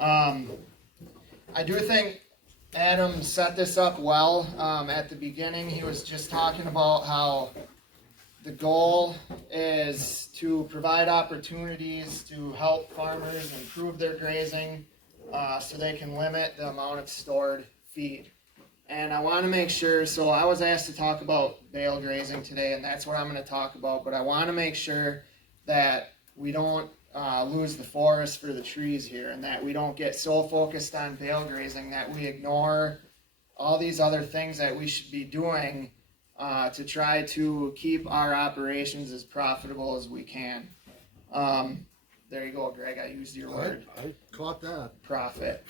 I do think Adam set this up well. At the beginning, he was just talking about how the goal is to provide opportunities to help farmers improve their grazing so they can limit the amount of stored feed. And I want to make sure, so I was asked to talk about bale grazing today, and that's what I'm going to talk about, but I want to make sure that we don't lose the forest for the trees here, and that we don't get so focused on bale grazing that we ignore all these other things that we should be doing to try to keep our operations as profitable as we can. There you go, Greg, I used your word. I caught that. Profit.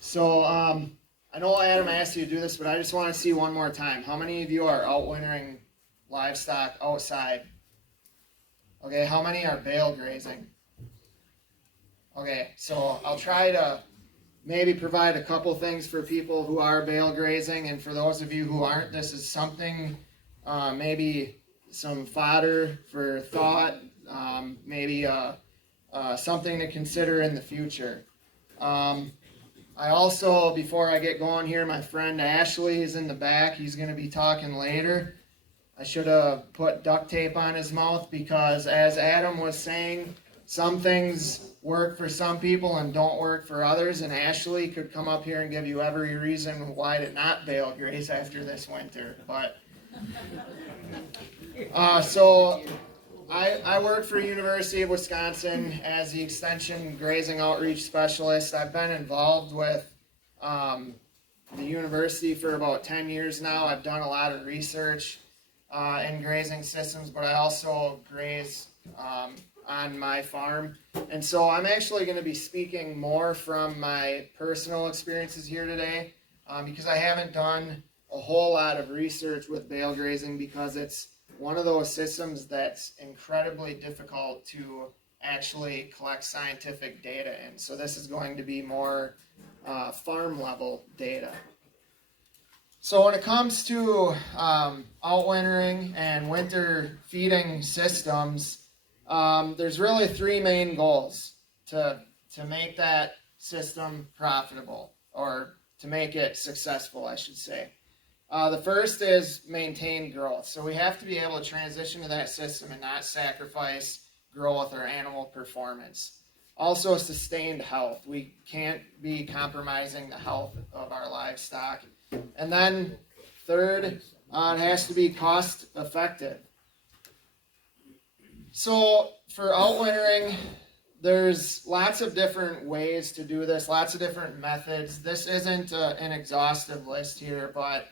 So, I know Adam asked you to do this, but I just want to see one more time. How many of you are outwintering livestock outside? Okay, how many are bale grazing? Okay, so I'll try to maybe provide a couple things for people who are bale grazing, and for those of you who aren't, this is something, maybe some fodder for thought, maybe something to consider in the future. I also, before I get going here, my friend Ashley is in the back. He's going to be talking later. I should have put duct tape on his mouth because, as Adam was saying, some things work for some people and don't work for others, and Ashley could come up here and give you every reason why to not bale graze after this winter. But so I work for University of Wisconsin as the Extension Grazing Outreach Specialist. I've been involved with the university for about 10 years now. I've done a lot of research in grazing systems, but I also graze on my farm. And so I'm actually going to be speaking more from my personal experiences here today because I haven't done a whole lot of research with bale grazing because it's one of those systems that's incredibly difficult to actually collect scientific data in. So this is going to be more farm level data. So when it comes to outwintering and winter feeding systems, there's really three main goals to make that system profitable, or to make it successful, I should say. The first is maintain growth. So we have to be able to transition to that system and not sacrifice growth or animal performance. Also, sustained health. We can't be compromising the health of our livestock. And then third, it has to be cost effective. So for outwintering, there's lots of different ways to do this, lots of different methods. This isn't an exhaustive list here, but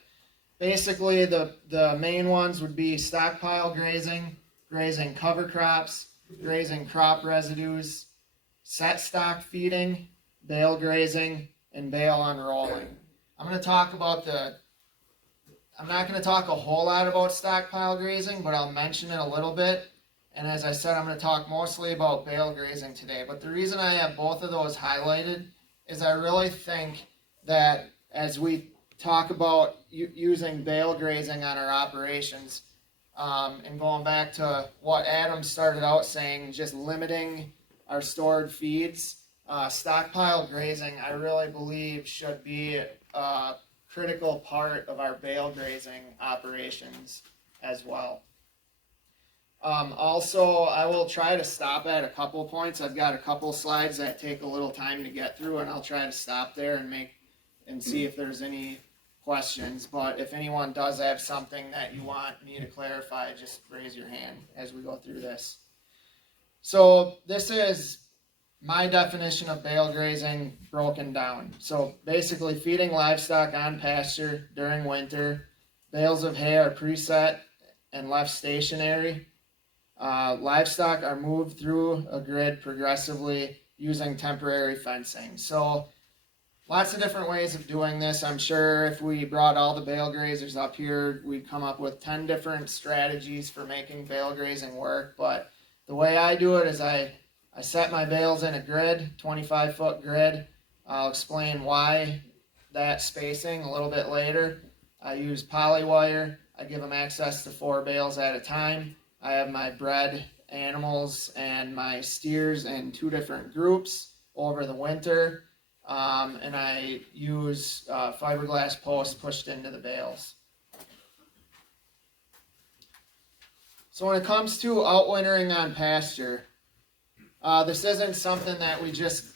basically the main ones would be stockpile grazing, grazing cover crops, grazing crop residues, set stock feeding, bale grazing, and bale unrolling. I'm not going to talk a whole lot about stockpile grazing, but I'll mention it a little bit. And as I said, I'm going to talk mostly about bale grazing today. But the reason I have both of those highlighted is I really think that as we talk about using bale grazing on our operations, and going back to what Adam started out saying, just limiting our stored feeds, stockpile grazing, I really believe, should be a critical part of our bale grazing operations as well. Also, I will try to stop at a couple points. I've got a couple slides that take a little time to get through, and I'll try to stop there and see if there's any questions. But if anyone does have something that you want me to clarify, just raise your hand as we go through this. So this is my definition of bale grazing broken down. So basically feeding livestock on pasture during winter. Bales of hay are preset and left stationary. Livestock are moved through a grid progressively using temporary fencing. So lots of different ways of doing this. I'm sure if we brought all the bale grazers up here, we'd come up with 10 different strategies for making bale grazing work. But the way I do it is I set my bales in a grid, 25-foot grid. I'll explain why that spacing a little bit later. I use poly wire. I give them access to 4 bales at a time. I have my bred animals and my steers in 2 different groups over the winter. and I use fiberglass posts pushed into the bales. So when it comes to outwintering on pasture, this isn't something that we just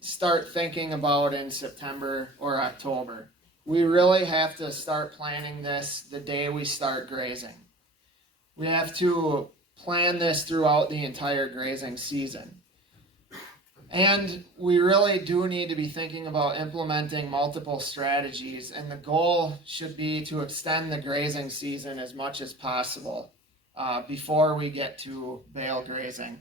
start thinking about in September or October. We really have to start planning this the day we start grazing. We have to plan this throughout the entire grazing season. And we really do need to be thinking about implementing multiple strategies, and the goal should be to extend the grazing season as much as possible before we get to bale grazing.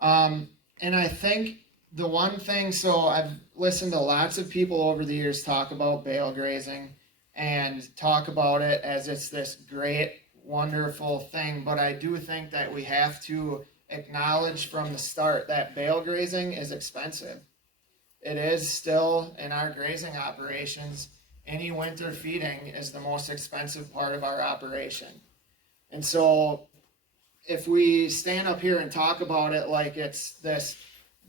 And I think the one thing, so I've listened to lots of people over the years talk about bale grazing and talk about it as it's this great, wonderful thing, but I do think that we have to acknowledge from the start that bale grazing is expensive. It is still, in our grazing operations, any winter feeding is the most expensive part of our operation. And so if we stand up here and talk about it like it's this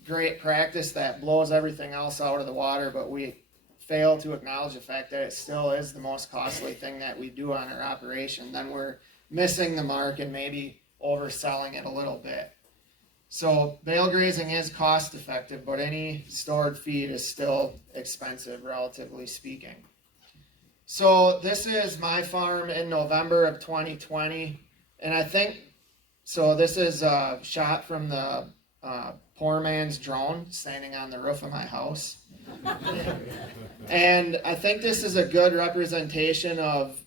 great practice that blows everything else out of the water, but we fail to acknowledge the fact that it still is the most costly thing that we do on our operation, then we're missing the mark and maybe overselling it a little bit. So bale grazing is cost effective, but any stored feed is still expensive, relatively speaking. So this is my farm in November of 2020, and I think, so this is a shot from the poor man's drone standing on the roof of my house. And I think this is a good representation of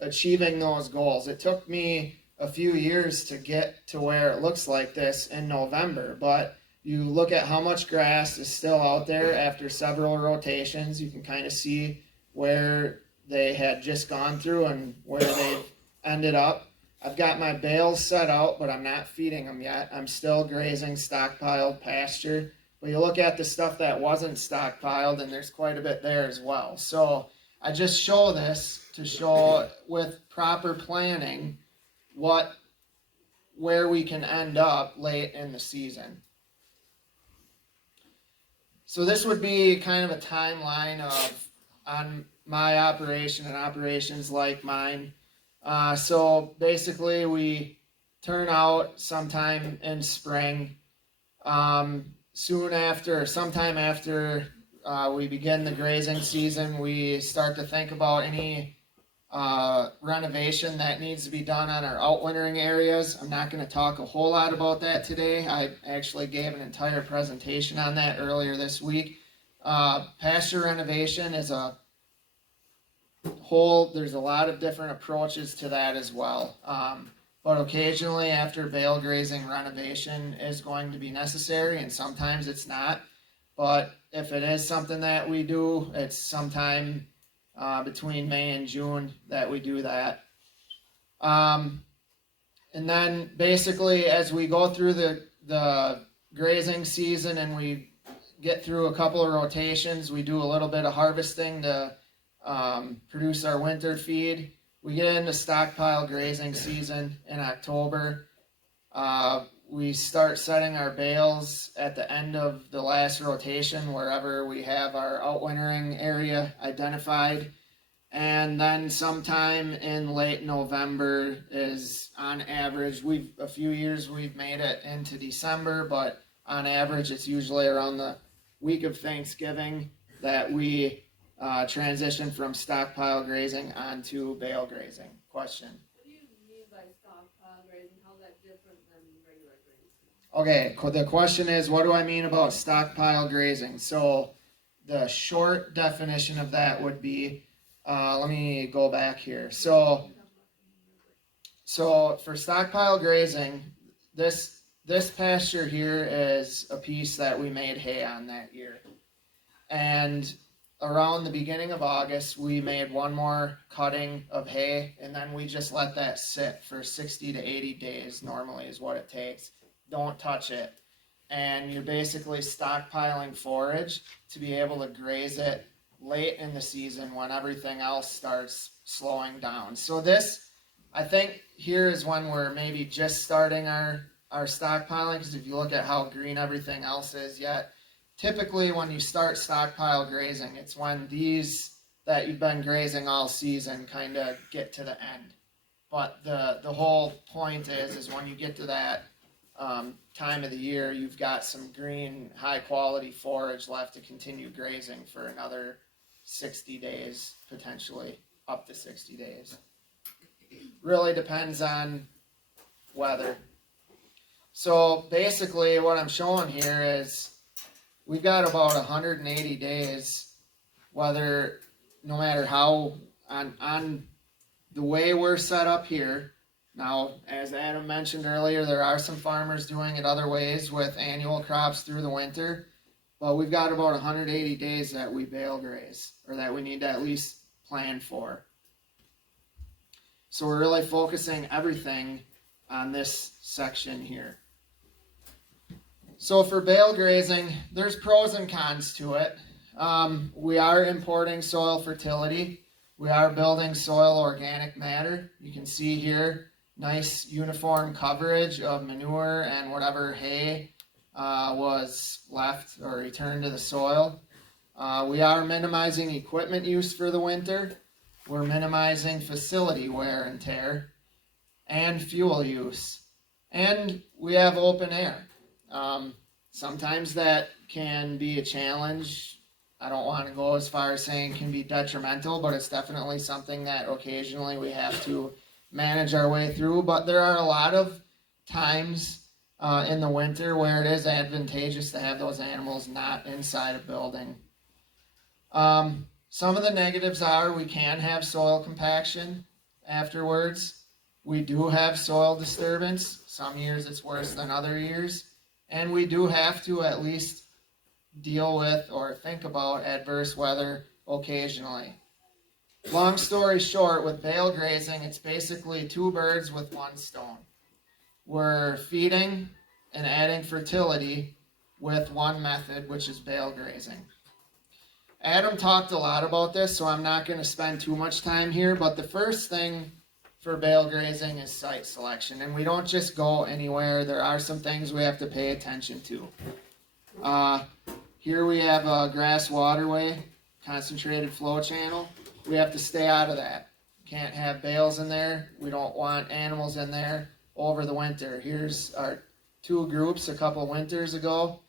achieving those goals. It took me a few years to get to where it looks like this in November, but you look at how much grass is still out there after several rotations. You can kind of see where they had just gone through and where they've ended up. I've got my bales set out, but I'm not feeding them yet. I'm still grazing stockpiled pasture. But you look at the stuff that wasn't stockpiled, and there's quite a bit there as well. So I just show this to show with proper planning where we can end up late in the season. So this would be kind of a timeline on my operation and operations like mine. So basically we turn out sometime in spring. Sometime after we begin the grazing season, we start to think about any renovation that needs to be done on our outwintering areas. I'm not going to talk a whole lot about that today. I actually gave an entire presentation on that earlier this week. Pasture renovation is there's a lot of different approaches to that as well. But occasionally after bale grazing, renovation is going to be necessary, and sometimes it's not. But if it is something that we do, it's sometime between May and June that we do that. And then basically as we go through the grazing season and we get through a couple of rotations, we do a little bit of harvesting to produce our winter feed. We get into stockpile grazing season in October. We start setting our bales at the end of the last rotation, wherever we have our outwintering area identified. And then sometime in late November is on average, a few years we've made it into December, but on average it's usually around the week of Thanksgiving that we transition from stockpile grazing onto bale grazing. Question? What do you mean by stockpile grazing? How's that different than regular grazing? Okay, the question is, what do I mean about stockpile grazing? So the short definition of that would be, let me go back here. So for stockpile grazing, this pasture here is a piece that we made hay on that year. And around the beginning of August, we made one more cutting of hay, and then we just let that sit for 60 to 80 days, normally is what it takes. Don't touch it. And you're basically stockpiling forage to be able to graze it late in the season when everything else starts slowing down. So this, I think here is when we're maybe just starting our stockpiling, because if you look at how green everything else is yet, typically when you start stockpile grazing, it's when these that you've been grazing all season kind of get to the end. But the whole point is when you get to that time of the year, you've got some green, high quality forage left to continue grazing for another 60 days, potentially up to 60 days. Really depends on weather. So basically what I'm showing here is we've got about 180 days, whether, no matter how, on the way we're set up here. Now, as Adam mentioned earlier, there are some farmers doing it other ways with annual crops through the winter, but we've got about 180 days that we bale graze, or that we need to at least plan for. So we're really focusing everything on this section here. So for bale grazing, there's pros and cons to it. We are importing soil fertility. We are building soil organic matter. You can see here, nice uniform coverage of manure and whatever hay was left or returned to the soil. We are minimizing equipment use for the winter. We're minimizing facility wear and tear and fuel use. And we have open air. Sometimes that can be a challenge. I don't want to go as far as saying can be detrimental, but it's definitely something that occasionally we have to manage our way through. But there are a lot of times in the winter where it is advantageous to have those animals not inside a building. Some of the negatives are we can have soil compaction afterwards. We do have soil disturbance. Some years it's worse than other years. And we do have to at least deal with or think about adverse weather occasionally. Long story short, with bale grazing, it's basically two birds with one stone. We're feeding and adding fertility with one method, which is bale grazing. Adam talked a lot about this, so I'm not going to spend too much time here, but the first thing for bale grazing is site selection, and we don't just go anywhere. There are some things we have to pay attention to. Here we have a grass waterway, concentrated flow channel. We have to stay out of that. Can't have bales in there. We don't want animals in there over the winter. Here's our two groups a couple winters ago.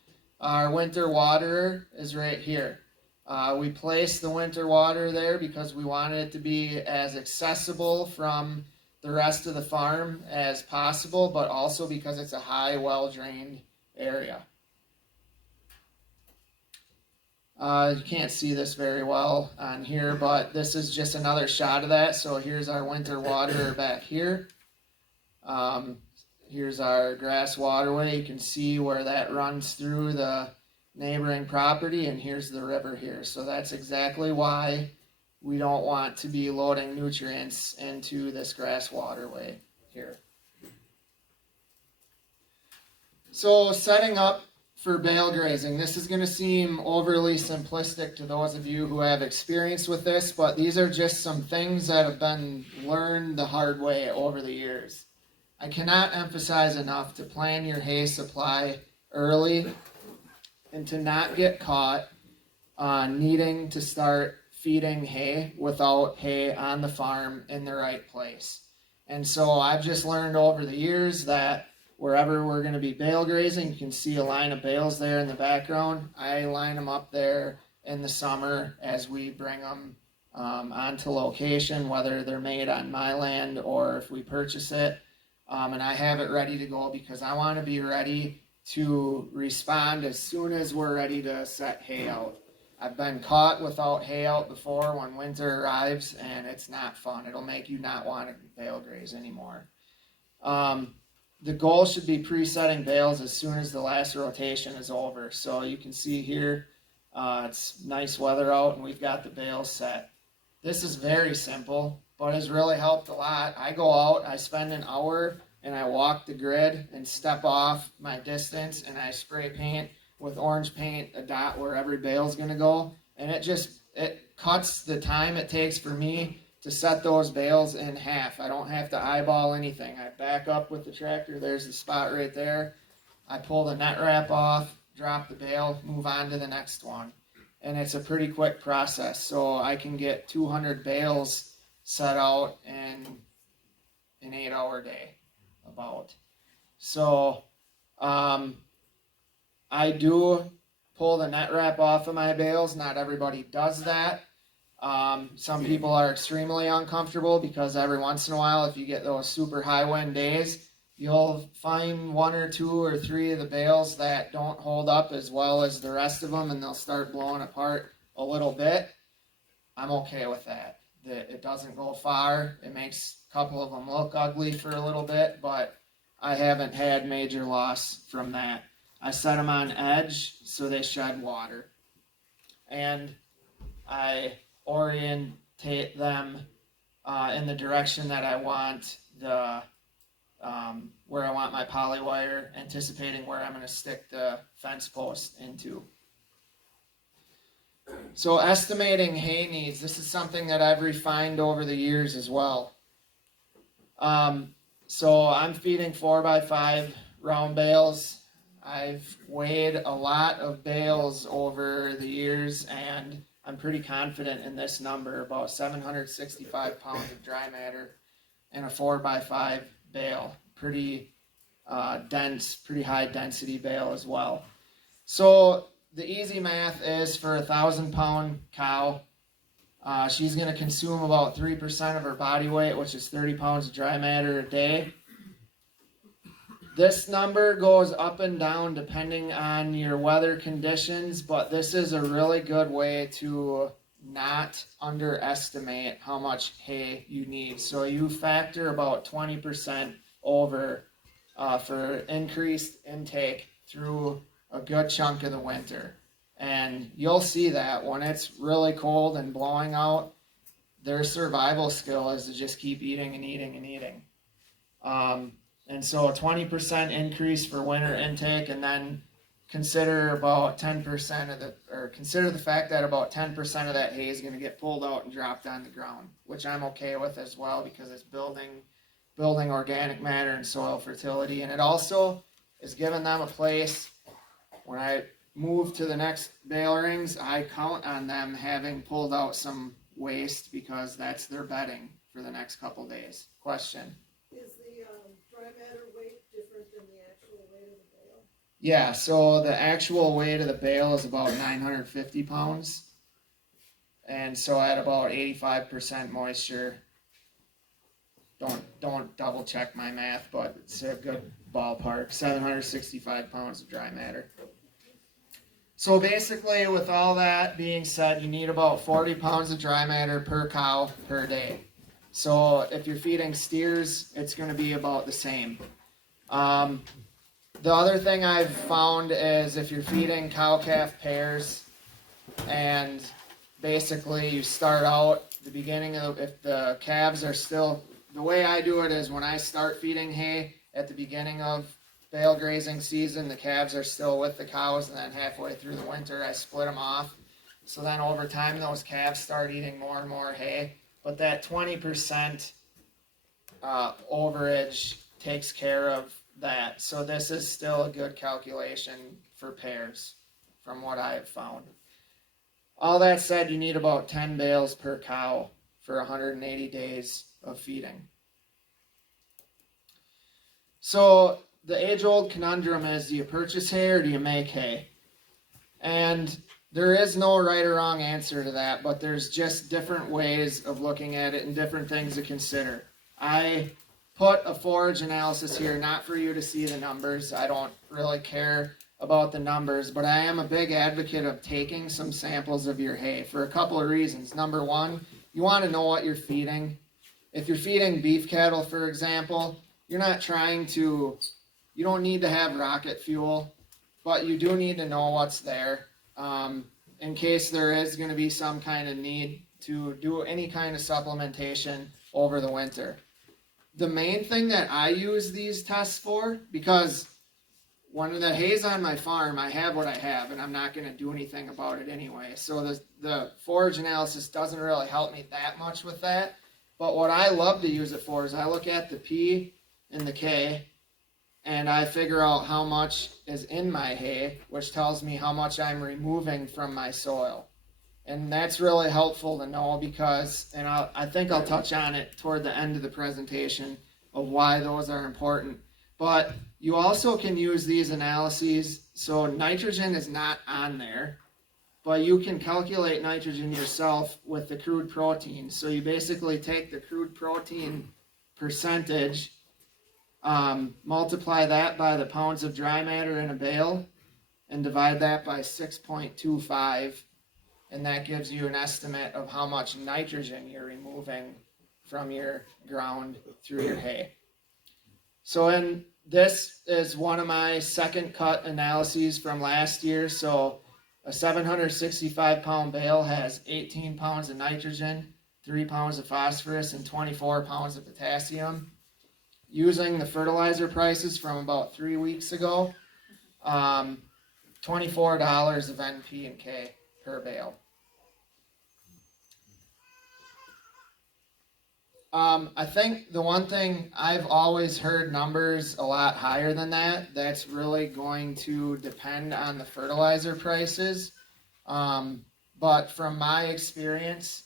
Our winter waterer is right here. We placed the winter water there because we wanted it to be as accessible from the rest of the farm as possible, but also because it's a high, well-drained area. You can't see this very well on here, but this is just another shot of that. So here's our winter waterer back here. Here's our grass waterway. You can see where that runs through the neighboring property, and here's the river here. So that's exactly why we don't want to be loading nutrients into this grass waterway here. So setting up for bale grazing, this is going to seem overly simplistic to those of you who have experience with this, but these are just some things that have been learned the hard way over the years. I cannot emphasize enough to plan your hay supply early and to not get caught needing to start feeding hay without hay on the farm in the right place. And so I've just learned over the years that wherever we're going to be bale grazing, you can see a line of bales there in the background. I line them up there in the summer as we bring them onto location, whether they're made on my land or if we purchase it. And I have it ready to go because I want to be ready to respond as soon as we're ready to set hay out. I've been caught without hay out before when winter arrives, and it's not fun. It'll make you not want to bale graze anymore. The goal should be pre-setting bales as soon as the last rotation is over. So you can see here, it's nice weather out, and we've got the bales set. This is very simple, but has really helped a lot. I go out, I spend an hour, and I walk the grid and step off my distance, and I spray paint with orange paint a dot where every bale's going to go. And it cuts the time it takes for me to set those bales in half. I don't have to eyeball anything. I back up with the tractor. There's the spot right there. I pull the net wrap off, drop the bale, move on to the next one. And it's a pretty quick process. So I can get 200 bales set out in an 8-hour day about. So I do pull the net wrap off of my bales. Not everybody does that. Some people are extremely uncomfortable because every once in a while, if you get those super high wind days, you'll find 1 or 2 or 3 of the bales that don't hold up as well as the rest of them, and they'll start blowing apart a little bit. I'm okay with that. It doesn't go far. It makes a couple of them look ugly for a little bit, but I haven't had major loss from that. I set them on edge so they shed water, and I orientate them in the direction that I want where I want my poly wire, anticipating where I'm going to stick the fence post into. So estimating hay needs, this is something that I've refined over the years as well. So I'm feeding 4x5 round bales. I've weighed a lot of bales over the years, and I'm pretty confident in this number, about 765 pounds of dry matter in a 4x5 bale. Pretty dense, pretty high density bale as well. So the easy math is for a 1,000-pound cow, she's going to consume about 3% of her body weight, which is 30 pounds of dry matter a day. This number goes up and down depending on your weather conditions, but this is a really good way to not underestimate how much hay you need. So you factor about 20% over for increased intake through a good chunk of the winter. And you'll see that when it's really cold and blowing out, their survival skill is to just keep eating and eating and eating. And so a 20% increase for winter intake, and then consider about 10% consider the fact that about 10% of that hay is going to get pulled out and dropped on the ground, which I'm okay with as well because it's building organic matter and soil fertility. And it also is giving them a place. When I move to the next bale rings, I count on them having pulled out some waste because that's their bedding for the next couple days. Question? Is the dry matter weight different than the actual weight of the bale? Yeah, so the actual weight of the bale is about 950 pounds. And so at about 85% moisture, don't double check my math, but it's a good ballpark, 765 pounds of dry matter. So basically, with all that being said, you need about 40 pounds of dry matter per cow per day. So if you're feeding steers, it's going to be about the same. The other thing I've found is if you're feeding cow-calf pairs, and basically you start out the beginning of, if the calves are still, the way I do it is when I start feeding hay at the beginning of bale grazing season, the calves are still with the cows, and then halfway through the winter I split them off. So then over time those calves start eating more and more hay. But that 20% overage takes care of that. So this is still a good calculation for pairs from what I have found. All that said, you need about 10 bales per cow for 180 days of feeding. So the age-old conundrum is, do you purchase hay or do you make hay? And there is no right or wrong answer to that, but there's just different ways of looking at it and different things to consider. I put a forage analysis here, not for you to see the numbers. I don't really care about the numbers, but I am a big advocate of taking some samples of your hay for a couple of reasons. Number one, you want to know what you're feeding. If you're feeding beef cattle, for example, you don't need to have rocket fuel, but you do need to know what's there. In case there is going to be some kind of need to do any kind of supplementation over the winter. The main thing that I use these tests for, because when the hay's on my farm, I have what I have, and I'm not going to do anything about it anyway. So the forage analysis doesn't really help me that much with that. But what I love to use it for is I look at the P and the K, and I figure out how much is in my hay, which tells me how much I'm removing from my soil. And that's really helpful to know because, and I think I'll touch on it toward the end of the presentation of why those are important. But you also can use these analyses. So nitrogen is not on there, but you can calculate nitrogen yourself with the crude protein. So you basically take the crude protein percentage, multiply that by the pounds of dry matter in a bale, and divide that by 6.25. And that gives you an estimate of how much nitrogen you're removing from your ground through your hay. So this is one of my second cut analyses from last year. So a 765 pound bale has 18 pounds of nitrogen, 3 pounds of phosphorus, and 24 pounds of potassium. Using the fertilizer prices from about 3 weeks ago, $24 of NP and K per bale. I think the one thing I've always heard numbers a lot higher than that. That's really going to depend on the fertilizer prices. But from my experience,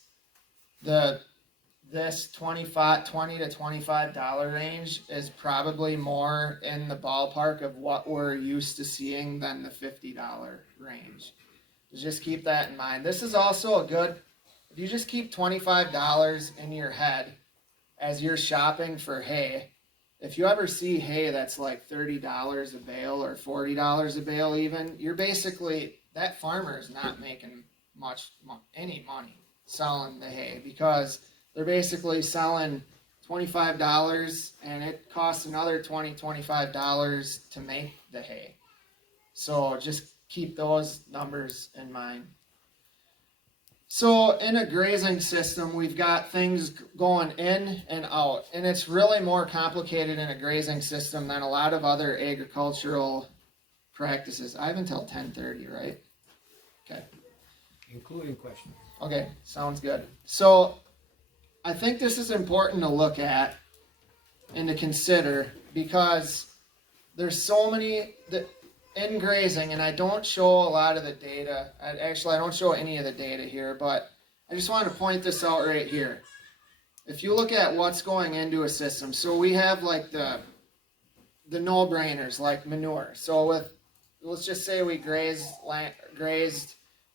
this $20 to $25 range is probably more in the ballpark of what we're used to seeing than the $50 range. Just keep that in mind. This is also a good, if you just keep $25 in your head as you're shopping for hay, if you ever see hay that's like $30 a bale or $40 a bale even, you're basically, that farmer is not making any money selling the hay because they're basically selling $25 and it costs another $25 to make the hay. So just keep those numbers in mind. So in a grazing system, we've got things going in and out, and it's really more complicated in a grazing system than a lot of other agricultural practices. I have until 10:30, right? Okay. Including questions. Okay, sounds good. So I think this is important to look at and to consider because there's so many in grazing, and I don't show a lot of the data. I don't show any of the data here, but I just wanted to point this out right here. If you look at what's going into a system, so we have like the no-brainers like manure. So let's just say we grazed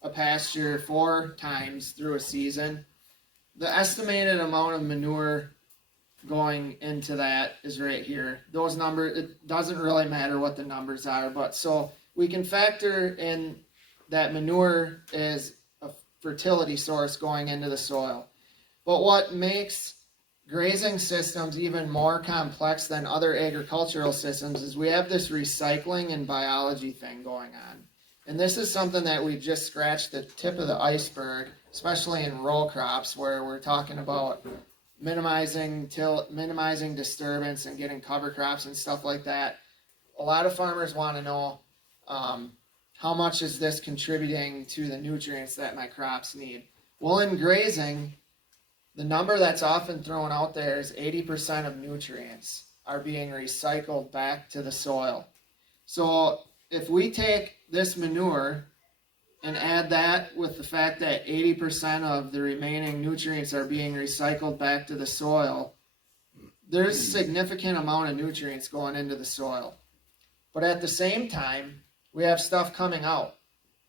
a pasture 4 times through a season. The estimated amount of manure going into that is right here. Those numbers, it doesn't really matter what the numbers are, but so we can factor in that manure is a fertility source going into the soil. But what makes grazing systems even more complex than other agricultural systems is we have this recycling and biology thing going on. And this is something that we've just scratched the tip of the iceberg, especially in row crops where we're talking about minimizing disturbance and getting cover crops and stuff like that. A lot of farmers want to know how much is this contributing to the nutrients that my crops need. Well, in grazing, the number that's often thrown out there is 80% of nutrients are being recycled back to the soil. So if we take this manure and add that with the fact that 80% of the remaining nutrients are being recycled back to the soil, there's a significant amount of nutrients going into the soil. But at the same time, we have stuff coming out.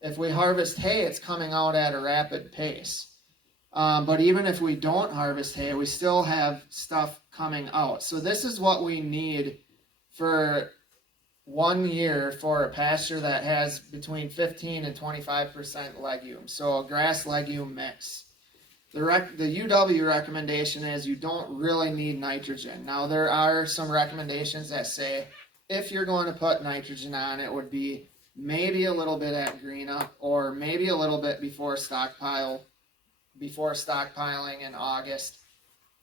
If we harvest hay, it's coming out at a rapid pace. But even if we don't harvest hay, we still have stuff coming out. So this is what we need for 1 year for a pasture that has between 15 and 25% legumes, so a grass legume mix. The UW recommendation is you don't really need nitrogen. Now there are some recommendations that say if you're going to put nitrogen on, it would be maybe a little bit at green up or maybe a little bit before stockpiling in August.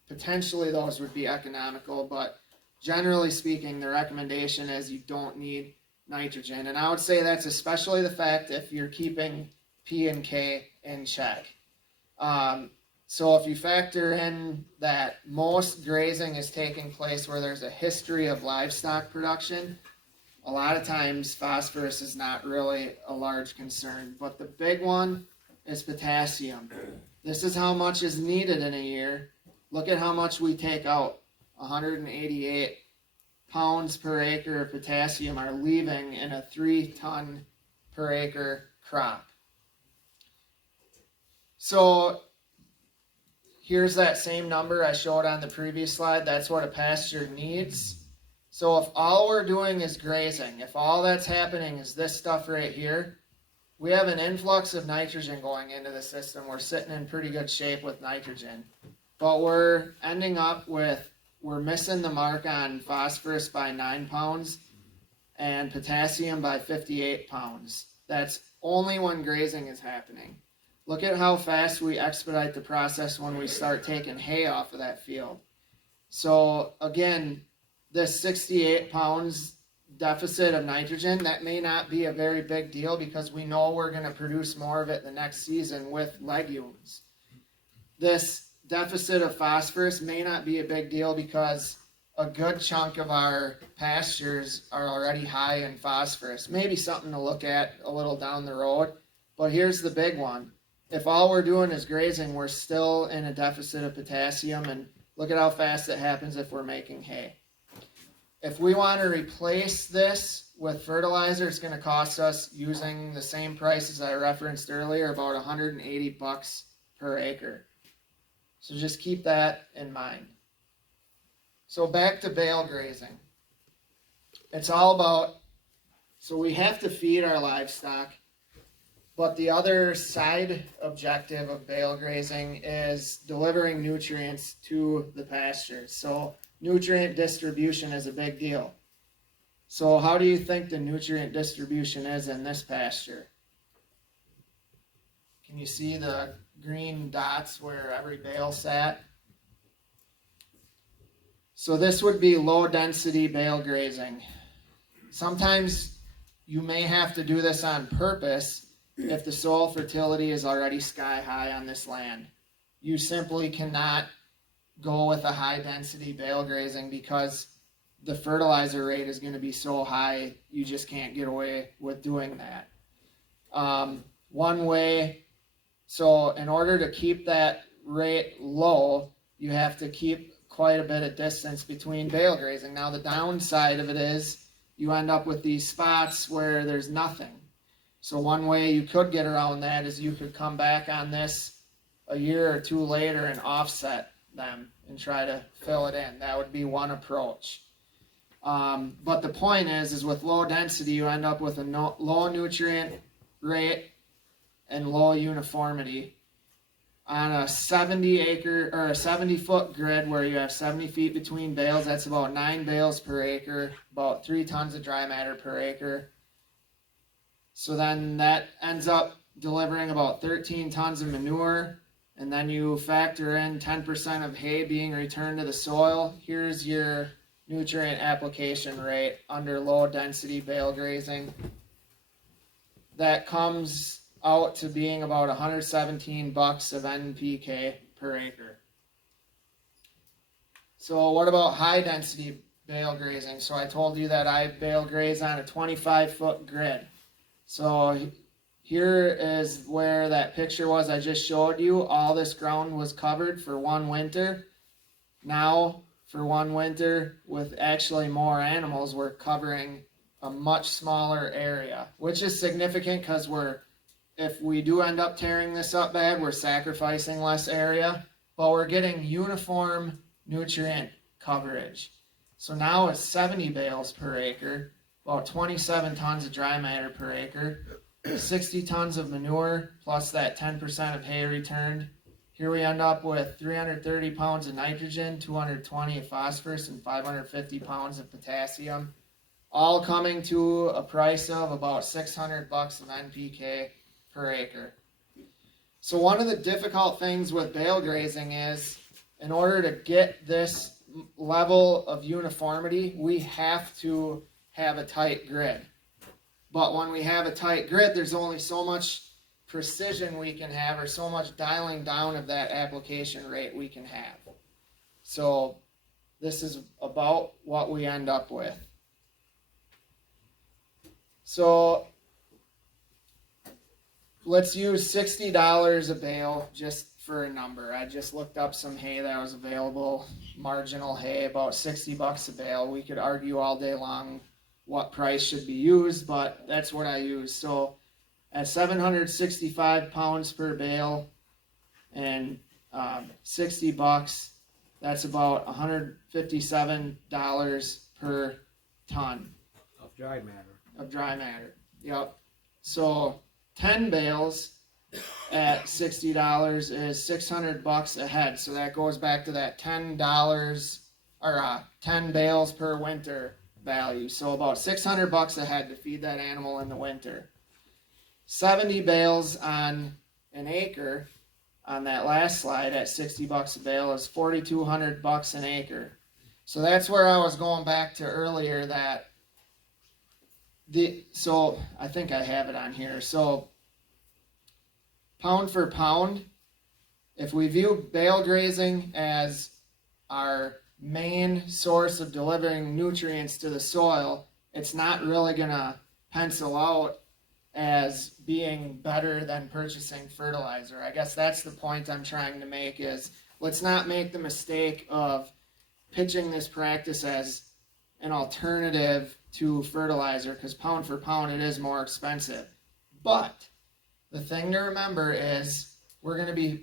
Potentially those would be economical, but generally speaking, the recommendation is you don't need nitrogen. And I would say that's especially the fact if you're keeping P and K in check. So if you factor in that most grazing is taking place where there's a history of livestock production, a lot of times phosphorus is not really a large concern. But the big one is potassium. This is how much is needed in a year. Look at how much we take out. 188 pounds per acre of potassium are leaving in a 3-ton per acre crop. So here's that same number I showed on the previous slide. That's what a pasture needs. So if all we're doing is grazing, if all that's happening is this stuff right here, we have an influx of nitrogen going into the system. We're sitting in pretty good shape with nitrogen. But we're ending up with, we're missing the mark on phosphorus by 9 pounds and potassium by 58 pounds. That's only when grazing is happening. Look at how fast we expedite the process when we start taking hay off of that field. So again, this 68 pounds deficit of nitrogen, that may not be a very big deal because we know we're going to produce more of it the next season with legumes. This deficit of phosphorus may not be a big deal because a good chunk of our pastures are already high in phosphorus. Maybe something to look at a little down the road. But here's the big one. If all we're doing is grazing, we're still in a deficit of potassium, and look at how fast it happens if we're making hay. If we want to replace this with fertilizer, it's going to cost us, using the same prices I referenced earlier, about $180 per acre. So just keep that in mind. So back to bale grazing. It's all about, so we have to feed our livestock, but the other side objective of bale grazing is delivering nutrients to the pastures. So nutrient distribution is a big deal. So how do you think the nutrient distribution is in this pasture? Can you see the green dots where every bale sat? So this would be low density bale grazing. Sometimes you may have to do this on purpose if the soil fertility is already sky high on this land. You simply cannot go with a high density bale grazing because the fertilizer rate is going to be so high, you just can't get away with doing that. One way, so in order to keep that rate low, you have to keep quite a bit of distance between bale grazing. Now the downside of it is you end up with these spots where there's nothing. So one way you could get around that is you could come back on this a year or two later and offset them and try to fill it in. That would be one approach. But the point is with low density, you end up with a low nutrient rate and low uniformity. On a 70 foot grid where you have 70 feet between bales, that's about 9 bales per acre, about 3 tons of dry matter per acre. So then that ends up delivering about 13 tons of manure, and then you factor in 10% of hay being returned to the soil. Here's your nutrient application rate under low density bale grazing. That comes out to being about $117 of NPK per acre. So what about high density bale grazing? So I told you that I bale graze on a 25 foot grid. So here is where that picture was I just showed you. All this ground was covered for one winter. Now, for one winter, with actually more animals, we're covering a much smaller area, which is significant because if we do end up tearing this up bad, we're sacrificing less area, but we're getting uniform nutrient coverage. So now it's 70 bales per acre, about 27 tons of dry matter per acre, 60 tons of manure, plus that 10% of hay returned. Here we end up with 330 pounds of nitrogen, 220 of phosphorus, and 550 pounds of potassium, all coming to a price of about $600 of NPK per acre. So one of the difficult things with bale grazing is, in order to get this level of uniformity, we have to have a tight grid. But when we have a tight grid, there's only so much precision we can have, or so much dialing down of that application rate we can have. So this is about what we end up with. So let's use $60 a bale just for a number. I just looked up some hay that was available, marginal hay, about $60 a bale. We could argue all day long what price should be used, but that's what I use. So at 765 pounds per bale and $60, that's about $157 per ton Of dry matter. of dry matter. Yep. So 10 bales at $60 is $600 a head. So that goes back to that $10 or 10 bales per winter value. So about $600 a head to feed that animal in the winter. 70 bales on an acre on that last slide at $60 a bale is $4,200 an acre. So that's where I was going back to earlier, that so I think I have it on here. So pound for pound, if we view bale grazing as our main source of delivering nutrients to the soil, it's not really going to pencil out as being better than purchasing fertilizer. I guess that's the point I'm trying to make, is let's not make the mistake of pitching this practice as an alternative to fertilizer, because pound for pound it is more expensive. But the thing to remember is we're going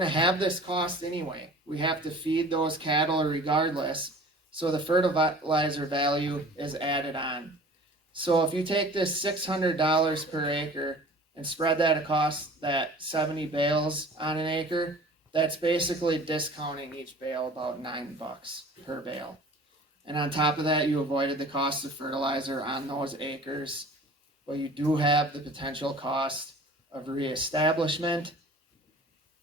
to have this cost anyway. We have to feed those cattle regardless, so the fertilizer value is added on. So if you take this $600 per acre and spread that across that 70 bales on an acre, that's basically discounting each bale about $9 per bale. And on top of that, you avoided the cost of fertilizer on those acres, but you do have the potential cost of reestablishment.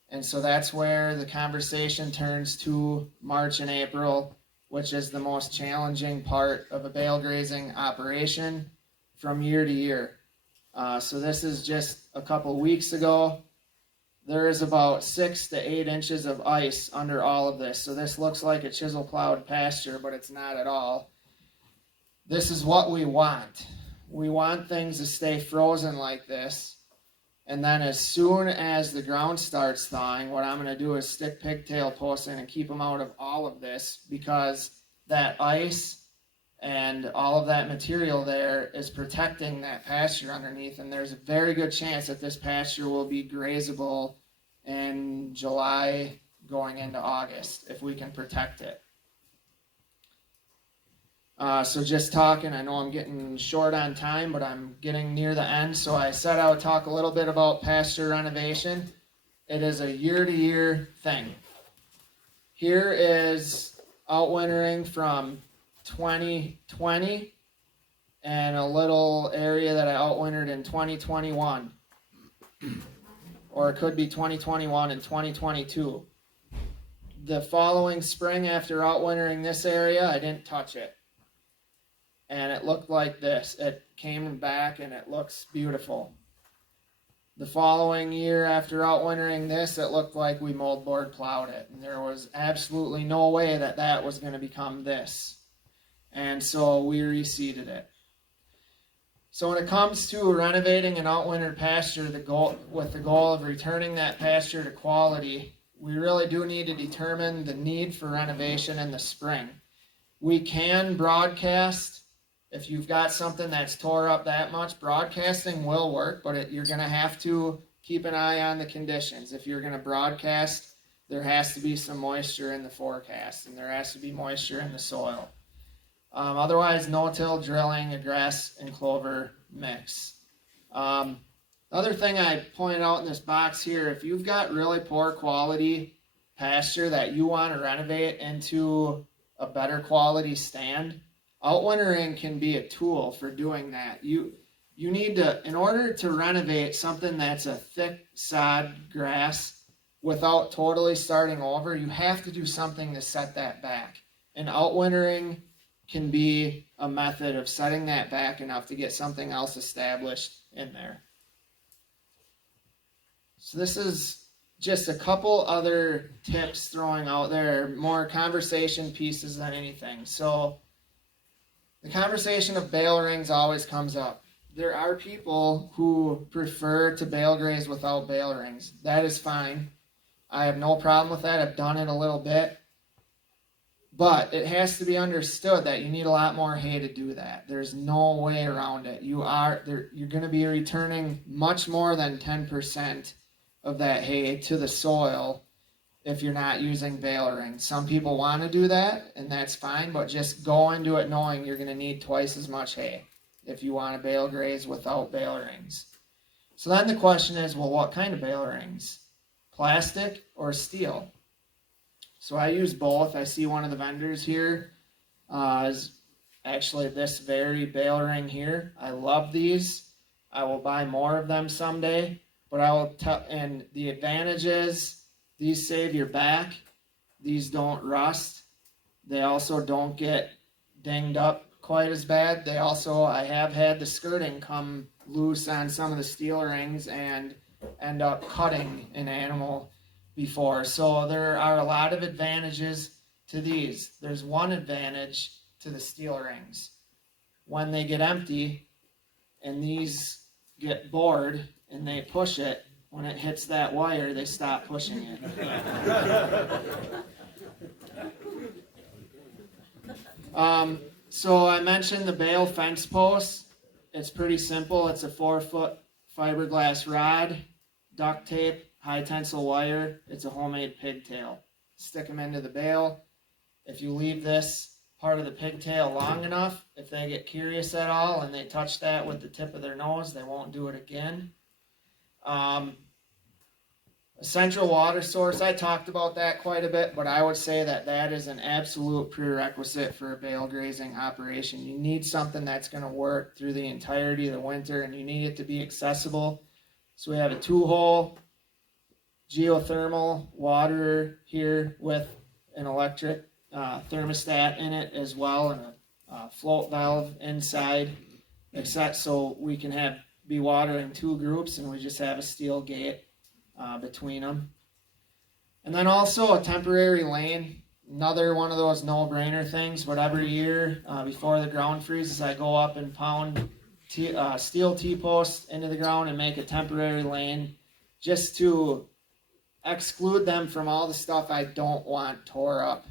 And so that's where the conversation turns to March and April, which is the most challenging part of a bale grazing operation from year to year. So this is just a couple weeks ago. There is about 6 to 8 inches of ice under all of this. So this looks like a chisel plowed pasture, but it's not at all. This is what we want. We want things to stay frozen like this. And then as soon as the ground starts thawing, what I'm going to do is stick pigtail posts in and keep them out of all of this, because that ice and all of that material there is protecting that pasture underneath. And there's a very good chance that this pasture will be grazable in July going into August if we can protect it. So just talking, I know I'm getting short on time, but I'm getting near the end. So I said I would talk a little bit about pasture renovation. It is a year-to-year thing. Here is outwintering from 2020 and a little area that I outwintered in 2021. Or it could be 2021 and 2022. The following spring, after outwintering this area, I didn't touch it. And it looked like this. It came back and it looks beautiful. The following year, after outwintering this, it looked like we moldboard plowed it. And there was absolutely no way that that was going to become this. And so we reseeded it. So when it comes to renovating an outwintered pasture, with the goal of returning that pasture to quality, we really do need to determine the need for renovation in the spring. We can broadcast. If you've got something that's tore up that much, broadcasting will work, but you're going to have to keep an eye on the conditions. If you're going to broadcast, there has to be some moisture in the forecast, and there has to be moisture in the soil. Otherwise, no-till drilling, a grass and clover mix. The other thing I pointed out in this box here, if you've got really poor quality pasture that you want to renovate into a better quality stand, outwintering can be a tool for doing that. You need to, in order to renovate something that's a thick sod grass without totally starting over, you have to do something to set that back. And outwintering can be a method of setting that back enough to get something else established in there. So this is just a couple other tips throwing out there, more conversation pieces than anything. So the conversation of bale rings always comes up. There are people who prefer to bale graze without bale rings. That is fine. I have no problem with that. I've done it a little bit. But it has to be understood that you need a lot more hay to do that. There's no way around it. You're going to be returning much more than 10% of that hay to the soil if you're not using bale rings. Some people want to do that, and that's fine, but just go into it knowing you're going to need twice as much hay if you want to bale graze without bale rings. So then the question is, well, what kind of bale rings? Plastic or steel? So I use both. I see one of the vendors here is actually this very bale ring here. I love these. I will buy more of them someday. But I will tell, and the advantage is these save your back. These don't rust. They also don't get dinged up quite as bad. They also, I have had the skirting come loose on some of the steel rings and end up cutting an animal before. So there are a lot of advantages to these. There's one advantage to the steel rings. When they get empty and these get bored and they push it, when it hits that wire, they stop pushing it. So I mentioned the Bale fence post. It's pretty simple. It's a 4-foot fiberglass rod, duct tape, high tensile wire. It's a homemade pigtail. Stick them into the bale. If you leave this part of the pigtail long enough, if they get curious at all and they touch that with the tip of their nose, they won't do it again. A central water source, I talked about that quite a bit, but I would say that that is an absolute prerequisite for a bale grazing operation. You need something that's going to work through the entirety of the winter, and you need it to be accessible. So we have a 2-hole geothermal water here with an electric thermostat in it as well, and a float valve inside, except so we can be watering 2 groups, and we just have a steel gate between them. And then also a temporary lane, another one of those no-brainer things, but every year before the ground freezes, I go up and pound steel T-posts into the ground and make a temporary lane just to exclude them from all the stuff I don't want tore up,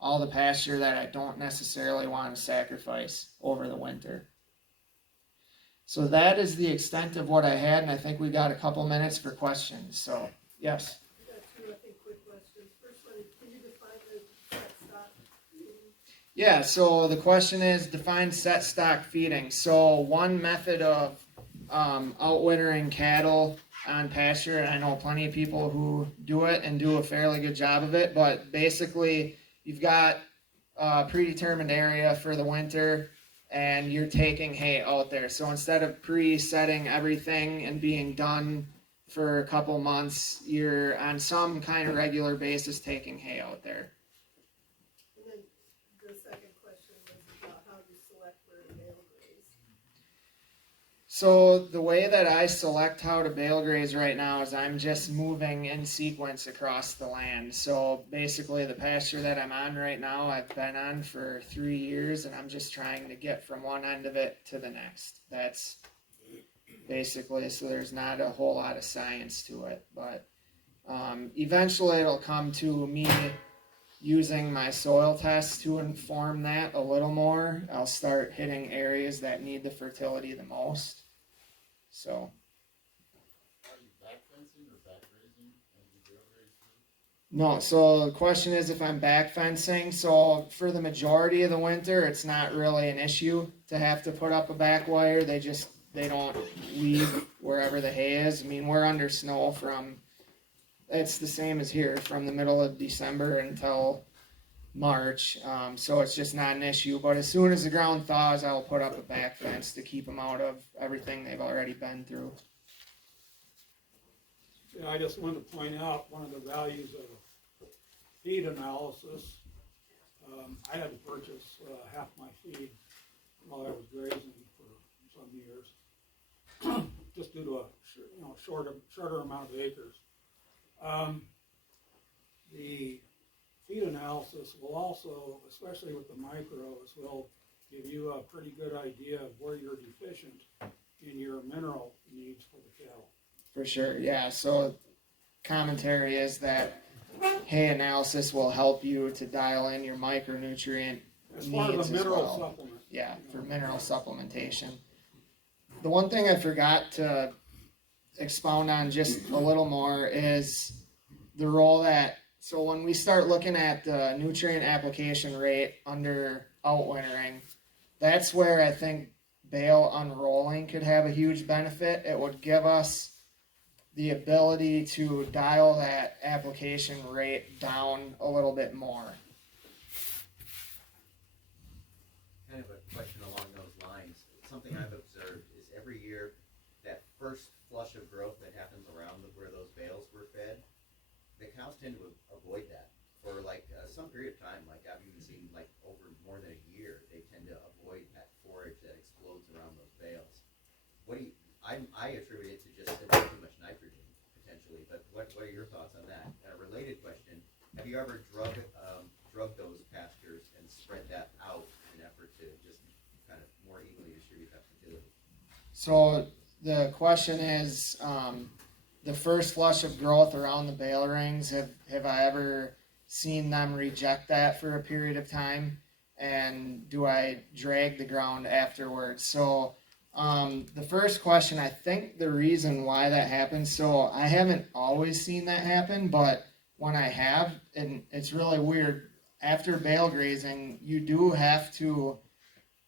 all the pasture that I don't necessarily want to sacrifice over the winter. So that is the extent of what I had, and I think we got a couple minutes for questions. So, yes? I got 2, I think, quick questions. First one, can you define the set stock feeding? Yeah, so the question is, define set stock feeding. So one method of outwintering cattle on pasture, and I know plenty of people who do it and do a fairly good job of it, but basically you've got a predetermined area for the winter, and you're taking hay out there. So instead of pre-setting everything and being done for a couple months, you're on some kind of regular basis taking hay out there. And then the second question was about how you select where to bale graze. So the way that I select how to bale graze right now is I'm just moving in sequence across the land. So basically the pasture that I'm on right now, I've been on for 3 years, and I'm just trying to get from one end of it to the next. That's basically, so there's not a whole lot of science to it, but eventually it'll come to me using my soil tests to inform that a little more. I'll start hitting areas that need the fertility the most. So. Are you back fencing or back grazing as you bale graze through? No, so the question is if I'm back fencing. So for the majority of the winter, it's not really an issue to have to put up a back wire. They don't leave wherever the hay is. I mean, we're under snow it's the same as here, from the middle of December until March. So it's just not an issue. But as soon as the ground thaws, I'll put up a back fence to keep them out of everything they've already been through. Yeah, I just wanted to point out one of the values of feed analysis. I had to purchase half my feed while I was grazing for some years, just due to a shorter amount of acres. The feed analysis will also, especially with the micros, will give you a pretty good idea of where you're deficient in your mineral needs for the cattle. For sure, yeah. So commentary is that hay analysis will help you to dial in your micronutrient As far needs as a as mineral well. supplement. Yeah, for mineral supplementation. The one thing I forgot to expound on just a little more is the role that, so when we start looking at the nutrient application rate under outwintering, that's where I think bale unrolling could have a huge benefit. It would give us the ability to dial that application rate down a little bit more. Kind of a question along those lines. Something I've observed is every year that first flush of growth that happens around where those bales were fed, the cows tend to avoid that for like some period of time. Like I've even seen like over more than a year, they tend to avoid that forage that explodes around those bales. I attribute it to just too much nitrogen potentially, but what are your thoughts on that? And a related question: have you ever drug those pastures and spread that out in an effort to just kind of more evenly distribute that fertility? So the question is, the first flush of growth around the bale rings, have I ever seen them reject that for a period of time? And do I drag the ground afterwards? So the first question, I think the reason why that happens, so I haven't always seen that happen, but when I have, and it's really weird, after bale grazing, you do have to,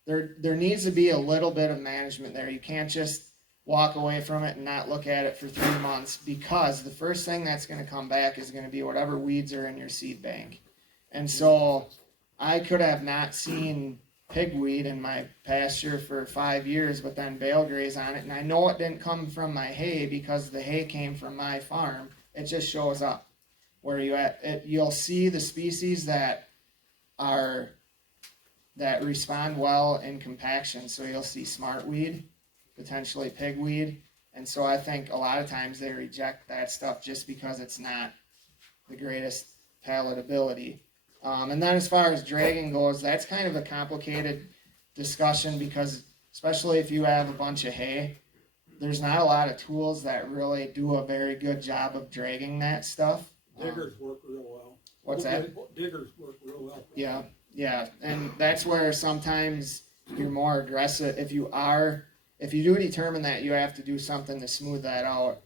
there needs to be a little bit of management there. You can't just walk away from it and not look at it for 3 months, because the first thing that's going to come back is going to be whatever weeds are in your seed bank. And so I could have not seen pigweed in my pasture for 5 years, but then bale graze on it, and I know it didn't come from my hay because the hay came from my farm. It just shows up where you'll see the species that respond well in compaction. So you'll see smartweed, potentially pigweed, and so I think a lot of times they reject that stuff just because it's not the greatest palatability. And then as far as dragging goes, that's kind of a complicated discussion, because especially if you have a bunch of hay, there's not a lot of tools that really do a very good job of dragging that stuff. Diggers work real well. What's that? Diggers work real well. Yeah, and that's where sometimes you're more aggressive. If you do determine that you have to do something to smooth that out,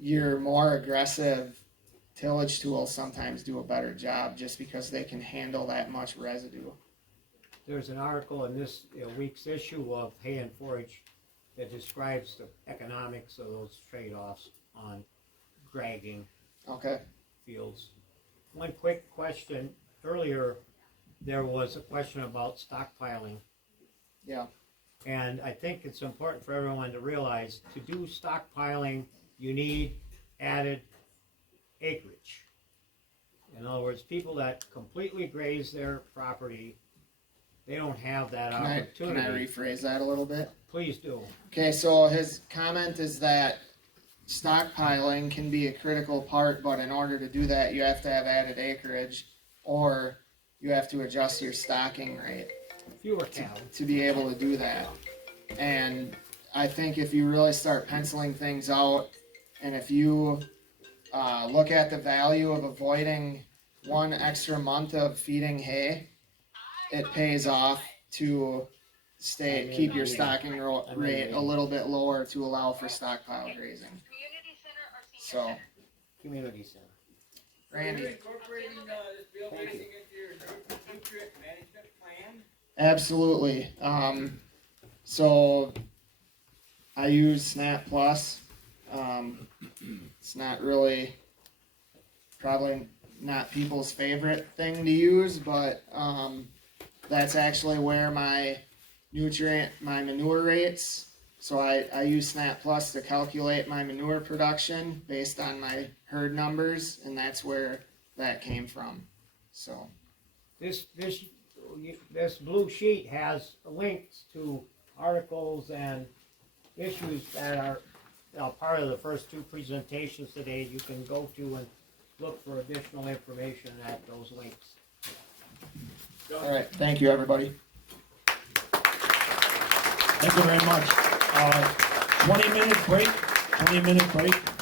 your more aggressive tillage tools sometimes do a better job just because they can handle that much residue. There's an article in this week's issue of Hay and Forage that describes the economics of those trade-offs on dragging Okay. fields. One quick question. Earlier, there was a question about stockpiling. Yeah. And I think it's important for everyone to realize to do stockpiling, you need added acreage. In other words, people that completely graze their property, they don't have that opportunity. Can I rephrase that a little bit? Please do. Okay, so his comment is that stockpiling can be a critical part, but in order to do that, you have to have added acreage, or you have to adjust your stocking rate Fewer cattle. to be able to do that. And I think if you really start penciling things out, and if you look at the value of avoiding 1 extra month of feeding hay, it pays off to keep your stocking rate a little bit lower to allow for stockpile grazing. So, Community center. Randy. Are you incorporating this bill grazing into your nutrient management plan? Absolutely. So I use Snap Plus. It's not really, probably not people's favorite thing to use, but that's actually where my manure rates. So I use Snap Plus to calculate my manure production based on my herd numbers, and that's where that came from. So This blue sheet has links to articles and issues that part of the first two presentations today, you can go to and look for additional information at those links. All right, thank you, everybody. Thank you very much. 20-minute break.